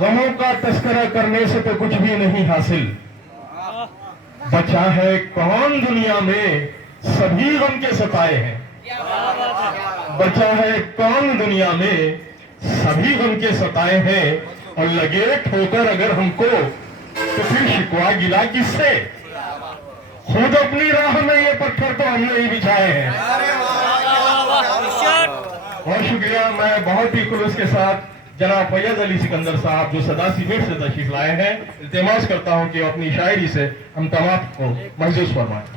गमों का तस्करा करने से तो कुछ भी नहीं हासिल। बचा है कौन दुनिया में, सभी गम के सताए हैं। बचा है कौन दुनिया में, सभी गम के सताए हैं। और लगे ठोकर अगर हमको तो फिर शिकवा गिला किससे? खुद अपनी राह में ये पत्थर तो हमने ही बिछाए हैं। बहुत शुक्रिया। मैं बहुत ही खुलूस के साथ जनाब फैयद अली सिकंदर साहब जो सदाशिव से तशरीफ लाए हैं, इल्तिमास करता हूं कि अपनी शायरी से हम तमाम को महसूस फरमाएं।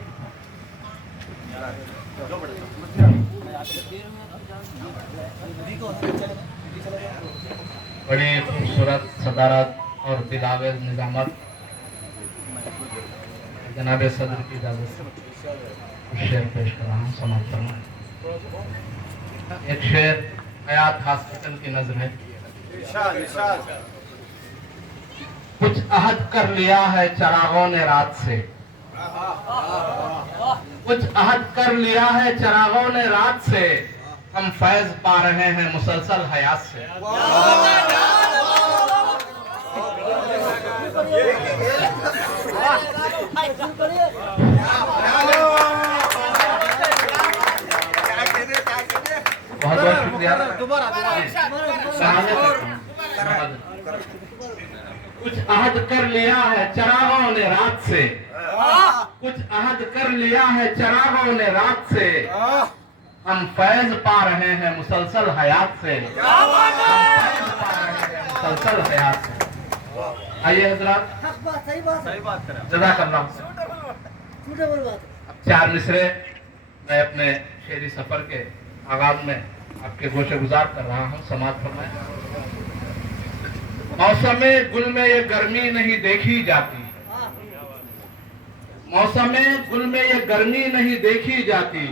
बड़ी खूबसूरत सदारत और दिलावेज निजामत जनाब सदर की इजाजत से शेर पेश कर रहा हूँ, समाप्त करना। एक शेर हयात हॉस्पिटल की नज़र है। कुछ अहद कर लिया है चरागों ने रात से, कुछ अहद कर लिया है चरागों ने रात से, हम फैज पा रहे हैं मुसलसल हयात से। बहुत बहुत शुक्रिया। कुछ अहद कर लिया है चरागों ने रात से, कुछ अहद कर लिया है चरागों ने रात से, हम फैज पा रहे हैं मुसलसल हयात से, मुसलसल हयात से। आइए हजरात, जज़ाकल्लाह। अब 4 मिसरे मैं अपने शेरी सफर के आगाज में आपके गोशे गुजार कर रहा हूँ, समाप्त फरमाएं। मौसम गुल में ये गर्मी नहीं देखी जाती, मौसम गुल में ये गर्मी नहीं देखी जाती,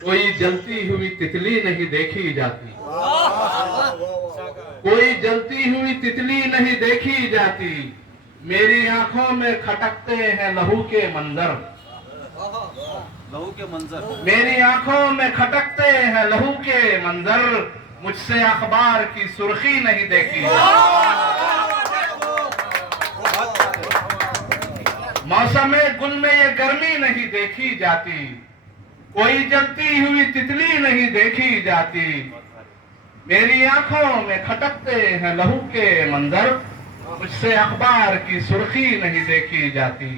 कोई जलती हुई तितली नहीं देखी जाती, कोई जलती हुई तितली नहीं देखी जाती, मेरी आंखों में खटकते हैं लहू के मंजर, लहू के मंजर, मेरी आंखों में खटकते हैं लहू के मंजर, मुझसे अखबार की सुर्खी नहीं देखी जाती। मौसम गुल में ये गर्मी नहीं देखी जाती, कोई जलती हुई तितली नहीं देखी जाती, मेरी आंखों में खटकते हैं लहू के मंजर, मुझसे अखबार की सुर्खी नहीं देखी जाती।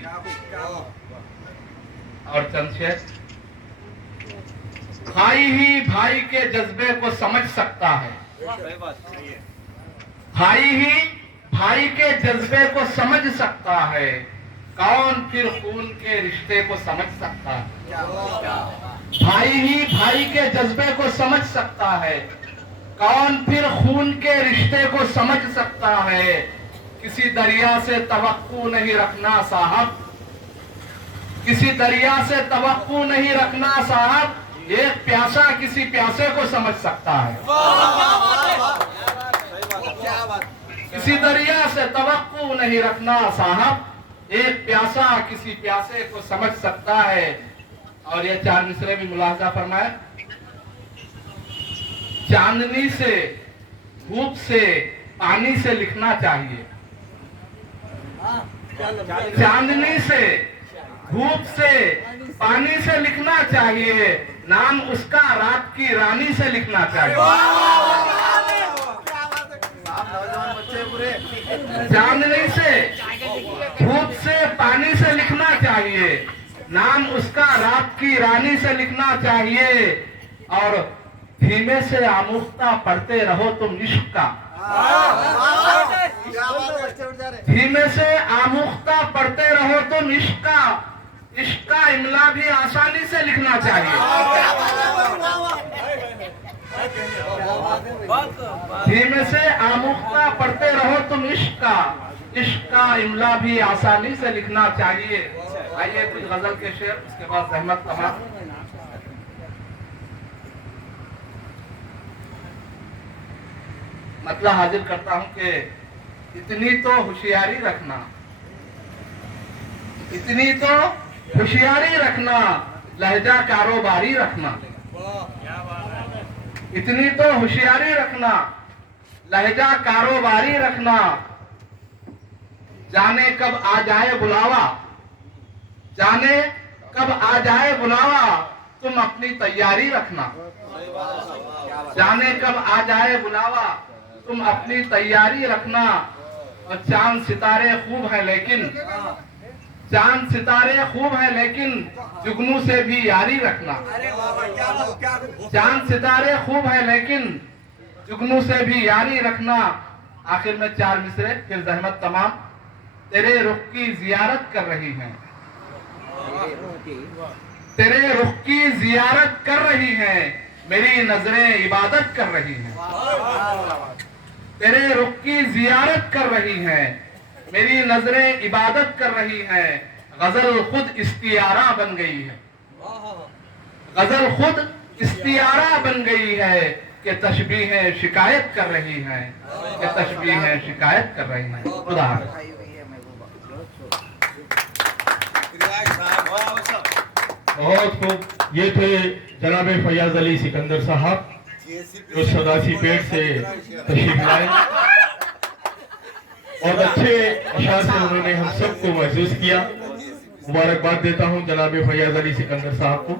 और चंद शेर। भाई ही भाई के जज्बे को समझ सकता है, भाई ही भाई के जज्बे को समझ सकता है, कौन फिर खून के रिश्ते को समझ सकता है। भाई ही भाई के जज्बे को समझ सकता है, कौन फिर खून के रिश्ते को समझ सकता है। किसी दरिया से तवक्कु नहीं रखना साहब, किसी दरिया से तवक्कु नहीं रखना साहब, एक प्यासा किसी प्यासे को समझ सकता है। किसी दरिया से तवक्कु नहीं रखना साहब, एक प्यासा किसी प्यासे को समझ सकता है। और ये 4 मिसरे भी मुलाहजा फरमाए। चांदनी से धूप से पानी से लिखना चाहिए, चांदनी से धूप से पानी से लिखना चाहिए, नाम उसका रात की रानी से लिखना चाहिए। चांदनी से धूप से पानी से लिखना चाहिए, नाम उसका रात की रानी से लिखना चाहिए। और धीमे से आमुख्ता पढ़ते रहो तुम इश्क का, धीमे से आमुख्ता पढ़ते रहो तुम इश्क का, इश्क का इमला भी आसानी से लिखना चाहिए। धीमे से आमुख्ता पढ़ते रहो तुम इश्क का, इश्क का इमला भी आसानी से लिखना चाहिए। आइए कुछ गजल के शेर, उसके बाद रहमत तमाम। मतलब हाजिर करता हूं कि इतनी तो होशियारी रखना, इतनी तो होशियारी रखना, लहजा कारोबारी रखना, इतनी तो होशियारी रखना, लहजा कारोबारी रखना, जाने कब आ जाए बुलावा, जाने कब आ जाए बुलावा, तुम अपनी तैयारी रखना। जाने कब आ जाए बुलावा, तुम अपनी तैयारी रखना। और चांद सितारे खूब है लेकिन, चांद सितारे खूब है लेकिन जुगनू से भी यारी रखना। चांद सितारे खूब है लेकिन जुगनू से भी यारी रखना। आखिर में 4 मिसरे फिर जहमत तमाम, तेरे रुख की जियारत कर रही हैं, तेरे रुख की जियारत कर रही हैं, मेरी नजरें इबादत कर रही हैं। तेरे रुख की जियारत कर रही हैं, मेरी नजरें इबादत कर रही हैं। गजल खुद इस्तियारा बन गई है, गजल खुद इस्तियारा बन गई है कि तशबीहें शिकायत कर रही हैं, कि तशबीहें शिकायत कर रही हैं। खुदा हाफिज। बहुत खूब। ये थे जनाब फयाज अली सिकंदर साहब जो सदासी पेट से तशरीफ लाए। बहुत अच्छे अशार से उन्होंने हम सबको महसूस किया। मुबारकबाद देता हूँ जनाब फयाज अली सिकंदर साहब को।